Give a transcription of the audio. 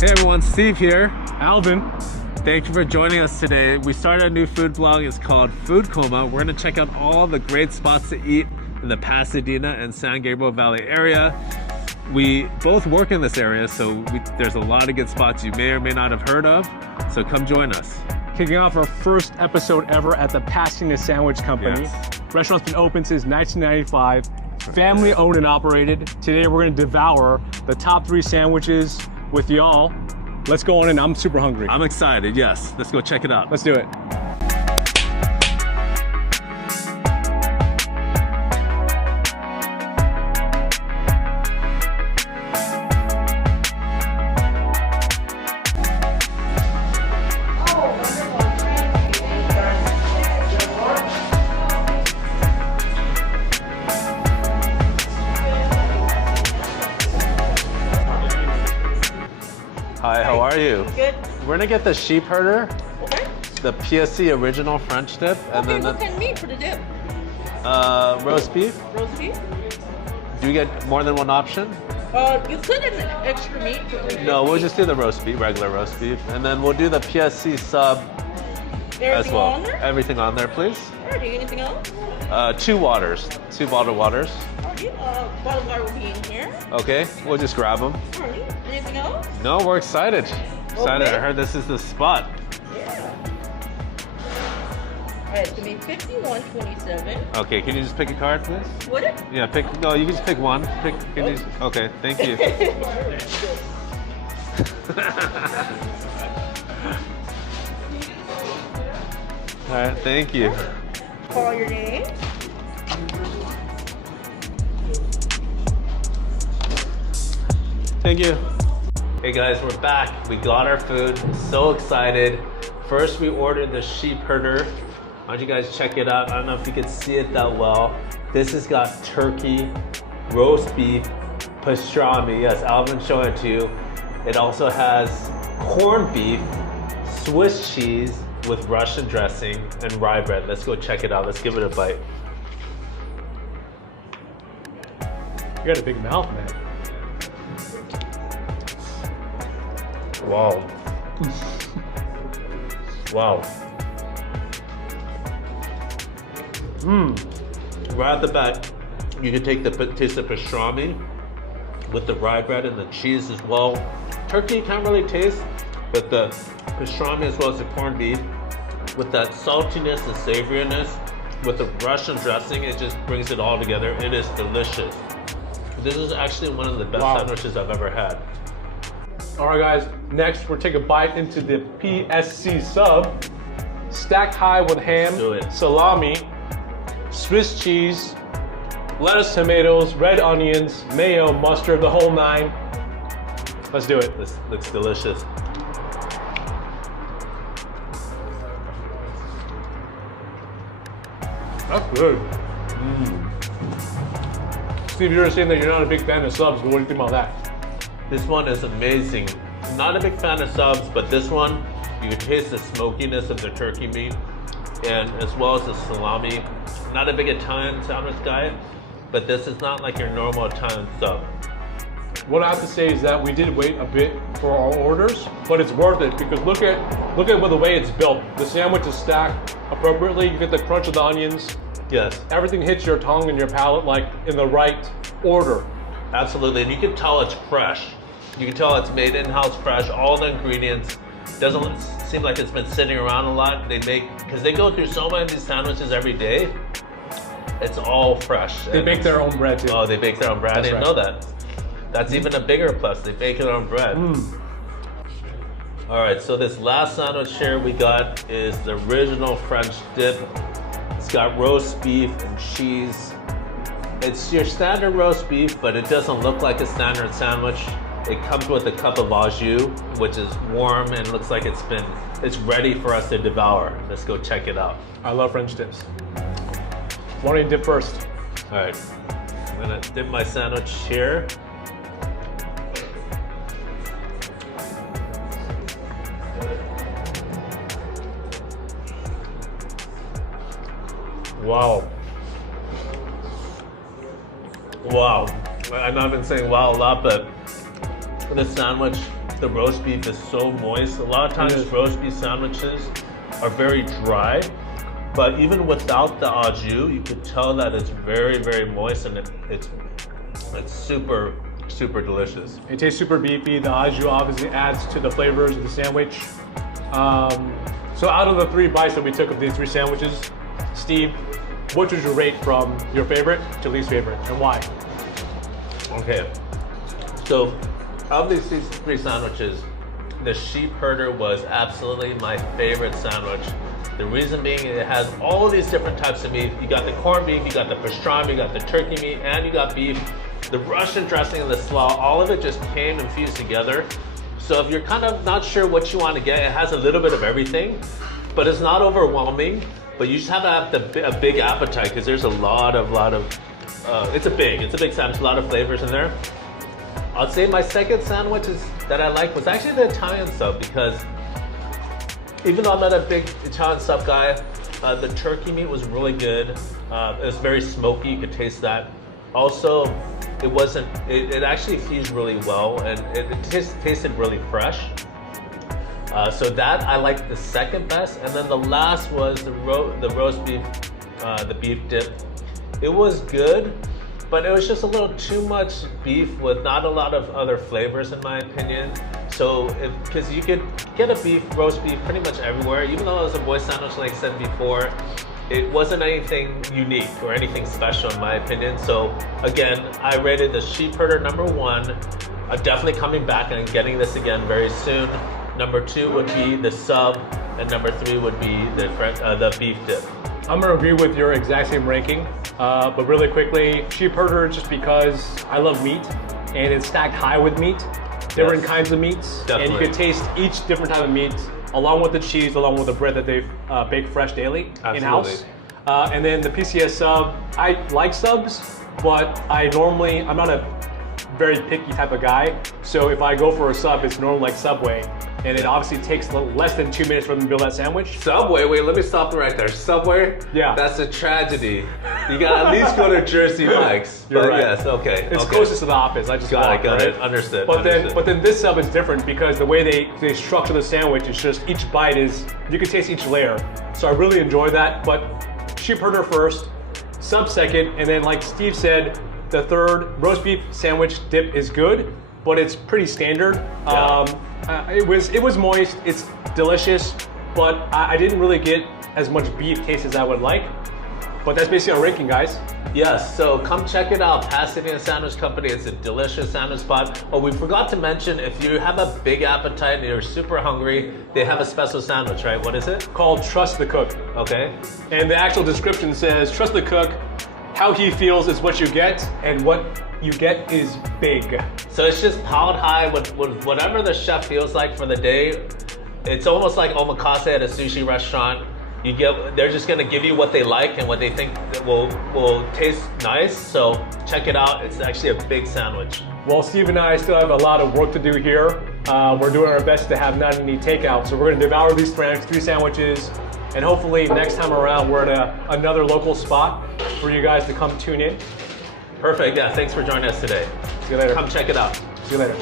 Hey everyone, Steve here. Alvin. Thank you for joining us today. We started a new food blog. It's called Food Coma. We're going to check out all the great spots to eat in the Pasadena and San Gabriel Valley area. We both work in this area, so there's a lot of good spots you may or may not have heard of. So come join us. Kicking off our first episode ever at the Pasadena Sandwich Company. Yes. Restaurant's been open since 1995. Family owned and operated. Today we're going to devour the top 3 sandwiches with y'all. Let's go on in. I'm super hungry. I'm excited, yes. Let's go check it out. Let's do it. Hi, how are you? Good. We're gonna get the Sheepherder, Okay. the PSC original French dip, and Okay, then what kind of meat for the dip? the roast beef. Roast beef? Do you get more than one option? You could have an extra meat. No, we'll just do the roast beef, regular roast beef, and then we'll do the PSC Sub Everything as well. on there? Everything on there, please. Alrighty, anything else? 2 waters, 2 bottled waters. Alrighty, bottled water will be in here. Okay, we'll just grab them. Alrighty, anything else? No, we're excited. Excited. Okay. I heard this is the spot. Yeah. Alright, it's gonna be 51.27. Okay, can you just pick a card, please? Would it? Yeah, pick. No, you can just pick one. Okay, thank you. All right, thank you. Call your name. Thank you. Hey guys, we're back. We got our food. So excited. First, we ordered the Sheepherder. Why don't you guys check it out? I don't know if you can see it that well. This has got turkey, roast beef, pastrami. Yes, Alvin's showing it to you. It also has corned beef, Swiss cheese with Russian dressing, and rye bread. Let's go check it out. Let's give it a bite. You got a big mouth, man. Wow. Wow. Right at the bat, you can take the taste of pastrami with the rye bread and the cheese as well. Turkey you can't really taste, but the pastrami as well as the corned beef with that saltiness and savoriness with the Russian dressing, it just brings it all together. It is delicious. This is actually one of the best sandwiches I've ever had. All right, guys. Next, we'll take a bite into the PSC Sub. Stacked high with ham, do it. salami, Swiss cheese, lettuce, tomatoes, red onions, mayo, mustard, the whole 9. Let's do it. This looks delicious. That's good. Steve, you were saying that you're not a big fan of subs, but what do you think about that? This one is amazing. Not a big fan of subs, but this one, you can taste the smokiness of the turkey meat and as well as the salami. Not a big Italian sandwich guy, but this is not like your normal Italian sub. What I have to say is that we did wait a bit for our orders, but it's worth it because look at the way it's built. The sandwich is stacked appropriately. You get the crunch of the onions. Yes, Everything hits your tongue and your palate like in the right order. absolutely. And you can tell it's fresh. You can tell it's made in-house fresh. All the ingredients. Doesn't seem like it's been sitting around a lot. Because they go through so many of these sandwiches every day. It's all fresh. They bake their own bread too. Oh, they bake their own bread. I didn't know that. That's even a bigger plus. They bake their own bread. All right, so this last sandwich here we got is the original French dip. It's got roast beef and cheese. It's your standard roast beef, but it doesn't look like a standard sandwich. It comes with a cup of au jus, which is warm and looks like it's ready for us to devour. Let's go check it out. I love French dips. Why don't you dip first? All right, I'm gonna dip my sandwich here. Wow. Wow. I know I've been saying wow a lot, but for this sandwich, the roast beef is so moist. A lot of times roast beef sandwiches are very dry, but even without the au jus, you could tell that it's very, very moist, and it's super, super delicious. It tastes super beefy. The au jus obviously adds to the flavors of the sandwich. So out of the 3 bites that we took of these 3 sandwiches, Steve, what would you rate from your favorite to least favorite, and why? Okay, so of these 3 sandwiches, the Sheepherder was absolutely my favorite sandwich. The reason being, it has all these different types of meat. You got the corned beef, you got the pastrami, you got the turkey meat, and you got beef. The Russian dressing and the slaw, all of it just came and fused together. So if you're kind of not sure what you want to get, it has a little bit of everything, but it's not overwhelming. But you just have to have a big appetite, because there's a lot of, it's a big sandwich, a lot of flavors in there. I'd say my second sandwich that I like was actually the Italian sub, because even though I'm not a big Italian sub guy, the turkey meat was really good. It was very smoky, you could taste that. Also, it actually fused really well, and it tasted really fresh. So that I liked the second best, and then the last was the roast beef, the beef dip. It was good, but it was just a little too much beef with not a lot of other flavors, in my opinion. So, because you could get a roast beef pretty much everywhere, even though it was a boy sandwich, like I said before, it wasn't anything unique or anything special, in my opinion. So again, I rated the Sheepherder #1. I'm definitely coming back and getting this again very soon. #2 would be the sub, and #3 would be the beef dip. I'm gonna agree with your exact same ranking, but really quickly, Sheepherder, just because I love meat, and it's stacked high with meat, different kinds of meats, Definitely. and you can taste each different type of meat, along with the cheese, along with the bread that they've baked fresh daily in-house. And then the PCS sub, I like subs, but I'm not a very picky type of guy. So if I go for a sub, it's normally like Subway. And it obviously takes less than 2 minutes for them to build that sandwich. Subway, wait, let me stop you right there. Subway? Yeah. That's a tragedy. You gotta at least go to Jersey Mike's. You're right. Yes, okay. It's okay. closest to the office. I just Got walked, it, right? understood. But then this sub is different, because the way they structure the sandwich is just each bite is, you can taste each layer. So I really enjoy that. But Sheepherder first, sub second, and then like Steve said, the third roast beef sandwich dip is good, but it's pretty standard. Yeah. It was moist, it's delicious, but I didn't really get as much beef taste as I would like. But that's basically our ranking, guys. Yes, so come check it out. Pasadena Sandwich Company. It's a delicious sandwich spot. Oh, we forgot to mention, if you have a big appetite and you're super hungry, they have a special sandwich, right? What is it? Called Trust the Cook. Okay. And the actual description says, trust the cook, how he feels is what you get, and what you get is big. So it's just piled high with whatever the chef feels like for the day. It's almost like omakase at a sushi restaurant. They're just gonna give you what they like and what they think that will taste nice. So check it out. It's actually a big sandwich. Well, Steve and I still have a lot of work to do here. We're doing our best to have not any takeout. So we're gonna devour these 3 sandwiches, and hopefully next time around we're at another local spot for you guys to come tune in. Perfect. Yeah. Thanks for joining us today. See you later. Come check it out. See you later.